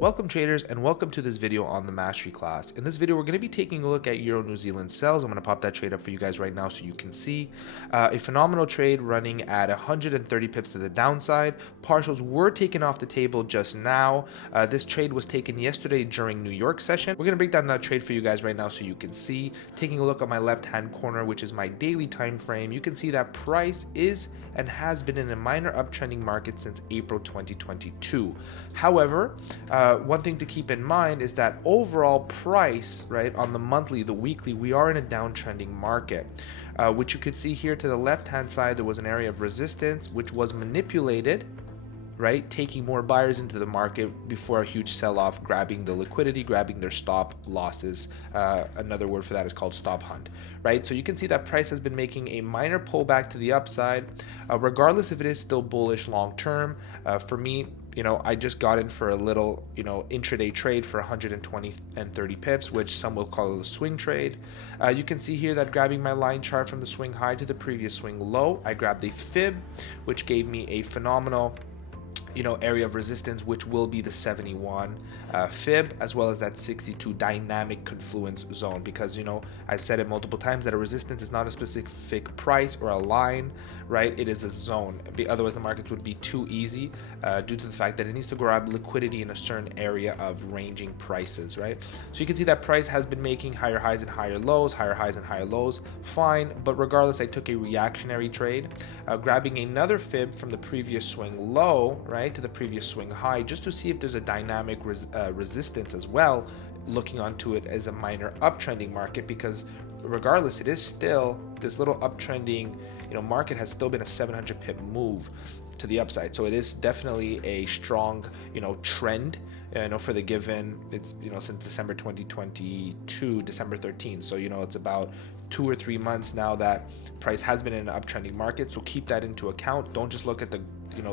Welcome traders, and welcome to this video on the mastery class. In this video we're going to be taking a look at Euro New Zealand sells. I'm going to pop that trade up for you guys right now so you can see a phenomenal trade running at 130 pips to the downside. Partials were taken off the table just now. This trade was taken yesterday during New York session. We're going to break down that trade for you guys right now so you can see. Taking a look at my left hand corner, which is my daily time frame, you can see that price is and has been in a minor uptrending market since April 2022. However, one thing to keep in mind is that overall price, right, on the monthly, the weekly, we are in a downtrending market, which you could see here to the left hand side. There was an area of resistance which was manipulated, right, taking more buyers into the market before a huge sell-off, grabbing the liquidity, grabbing their stop losses. Another word for that is called stop hunt, right? So you can see that price has been making a minor pullback to the upside, regardless if it is still bullish long term. For me, I just got in for a little, intraday trade for 120 and 30 pips, which some will call it a swing trade. You can see here that grabbing my line chart from the swing high to the previous swing low, I grabbed a fib, which gave me a phenomenal area of resistance, which will be the 71 fib, as well as that 62 dynamic confluence zone, because I said it multiple times that a resistance is not a specific price or a line, right? It is a zone. Otherwise the markets would be too easy due to the fact that it needs to grab liquidity in a certain area of ranging prices, right? So you can see that price has been making higher highs and higher lows, higher highs and higher lows, fine. But regardless, I took a reactionary trade, grabbing another fib from the previous swing low, right, to the previous swing high, just to see if there's a dynamic resistance as well, looking onto it as a minor uptrending market, because regardless, it is still this little uptrending market has still been a 700 pip move to the upside. So it is definitely a strong trend for the given. It's since December 2022, December 13th, so it's about 2 or 3 months now that price has been in an uptrending market. So keep that into account. Don't just look at the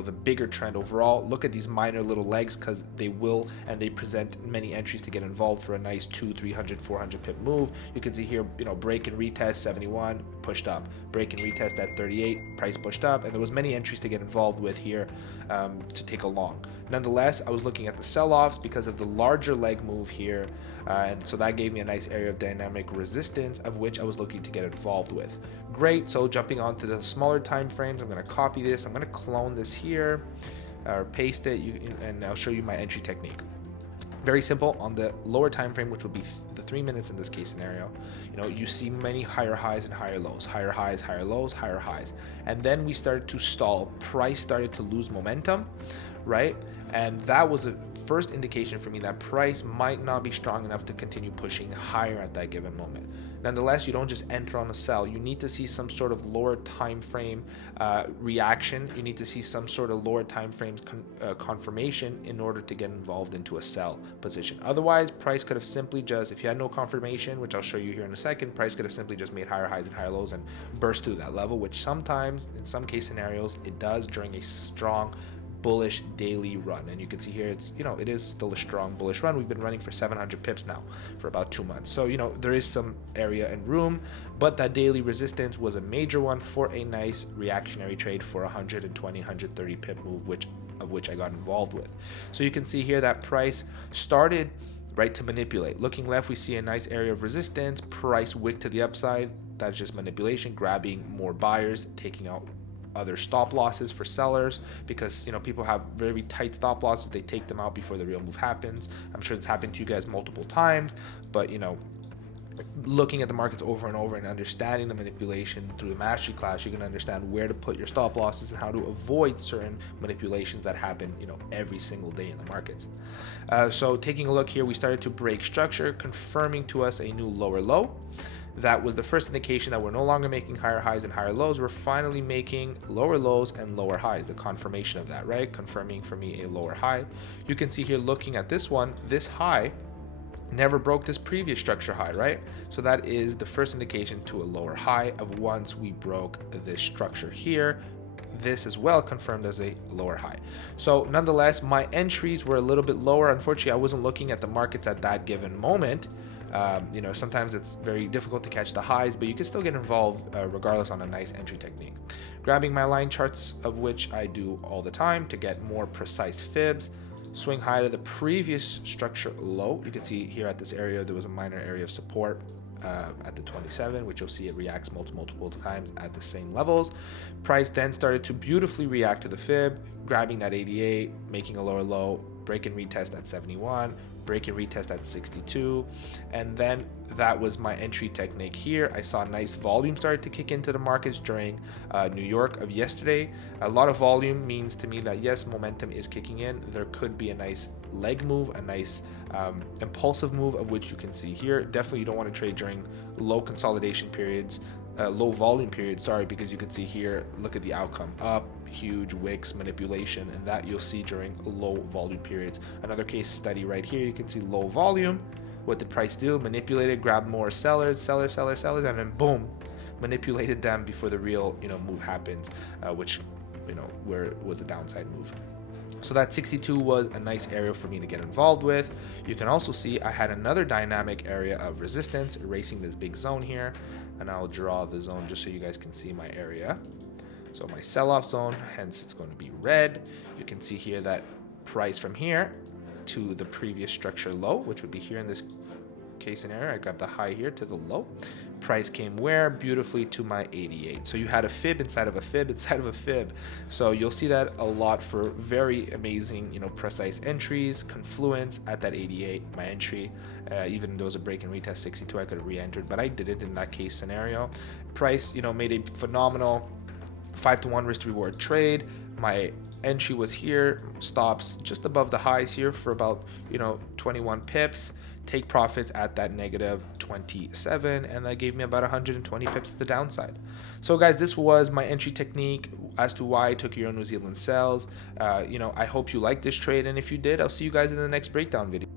the bigger trend overall. Look at these minor little legs, because they will and they present many entries to get involved for a nice 200, 300, 400 pip move. You can see here, break and retest 71, pushed up, break and retest at 38, price pushed up, and there was many entries to get involved with here to take along. Nonetheless, I was looking at the sell-offs because of the larger leg move here, and so that gave me a nice area of dynamic resistance of which I was looking to get involved with. Great. So jumping on to the smaller time frames, I'm going to copy this, I'm going to clone this here, or paste it, and I'll show you my entry technique. Very simple. On the lower time frame, which would be the 3 minutes in this case scenario, you see many higher highs and higher lows, higher highs, higher lows, higher highs, and then we started to stall. Price started to lose momentum, right? And that was a first indication for me that price might not be strong enough to continue pushing higher at that given moment. Nonetheless, you don't just enter on a sell. You need to see some sort of lower time frame reaction. You need to see some sort of lower time frames confirmation in order to get involved into a sell position. Otherwise, price could have simply just, if you had no confirmation, which I'll show you here in a second, price could have simply just made higher highs and higher lows and burst through that level, which sometimes, in some case scenarios, it does during a strong bullish daily run. And you can see here it is still a strong bullish run. We've been running for 700 pips now for about 2 months, so there is some area and room, but that daily resistance was a major one for a nice reactionary trade for 120, 130 pip move, of which I got involved with. So you can see here that price started to manipulate. Looking left, we see a nice area of resistance, price wick to the upside. That's just manipulation, grabbing more buyers, taking out other stop losses for sellers, because people have very tight stop losses. They take them out before the real move happens. I'm sure it's happened to you guys multiple times, but looking at the markets over and over and understanding the manipulation through the mastery class, you can understand where to put your stop losses and how to avoid certain manipulations that happen every single day in the markets. So taking a look here, we started to break structure, confirming to us a new lower low. That was the first indication that we're no longer making higher highs and higher lows. We're finally making lower lows and lower highs, the confirmation of that, right? Confirming for me a lower high. You can see here, looking at this one, this high never broke this previous structure high, right? So that is the first indication to a lower high of once we broke this structure here. This as well confirmed as a lower high. So nonetheless, my entries were a little bit lower. Unfortunately, I wasn't looking at the markets at that given moment. Sometimes it's very difficult to catch the highs, but you can still get involved regardless on a nice entry technique. Grabbing my line charts, of which I do all the time to get more precise fibs, swing high to the previous structure low. You can see here at this area there was a minor area of support at the 27, which you'll see it reacts multiple times at the same levels. Price then started to beautifully react to the fib, grabbing that 88, making a lower low, break and retest at 71, break and retest at 62, and then that was my entry technique here. I saw nice volume started to kick into the markets during New York of yesterday. A lot of volume means to me that yes, momentum is kicking in. There could be a nice leg move, a nice impulsive move, of which you can see here. Definitely you don't want to trade during low consolidation periods, low volume periods, sorry, because you can see here, look at the outcome, up, huge wicks, manipulation, and that you'll see during low volume periods. Another case study right here, you can see low volume. What did price do? Manipulated, grabbed more sellers, and then boom, manipulated them before the real move happens, which where it was a downside move. So that 62 was a nice area for me to get involved with. You can also see I had another dynamic area of resistance erasing this big zone here, and I'll draw the zone just so you guys can see my area. So my sell-off zone, hence it's going to be red. You can see here that price from here to the previous structure low, which would be here in this case scenario, I grabbed the high here to the low. Price came where? Beautifully to my 88. So you had a fib inside of a fib inside of a fib. So you'll see that a lot for very amazing, precise entries. Confluence at that 88, my entry. Even though it was a break and retest 62, I could have re-entered, but I didn't in that case scenario. Price, made a phenomenal 5-to-1 risk to reward trade. My entry was here, stops just above the highs here for about 21 pips. Take profits at that negative 27, and that gave me about 120 pips to the downside. So guys, this was my entry technique as to why I took Euro New Zealand sells. I hope you liked this trade, and if you did, I'll see you guys in the next breakdown video.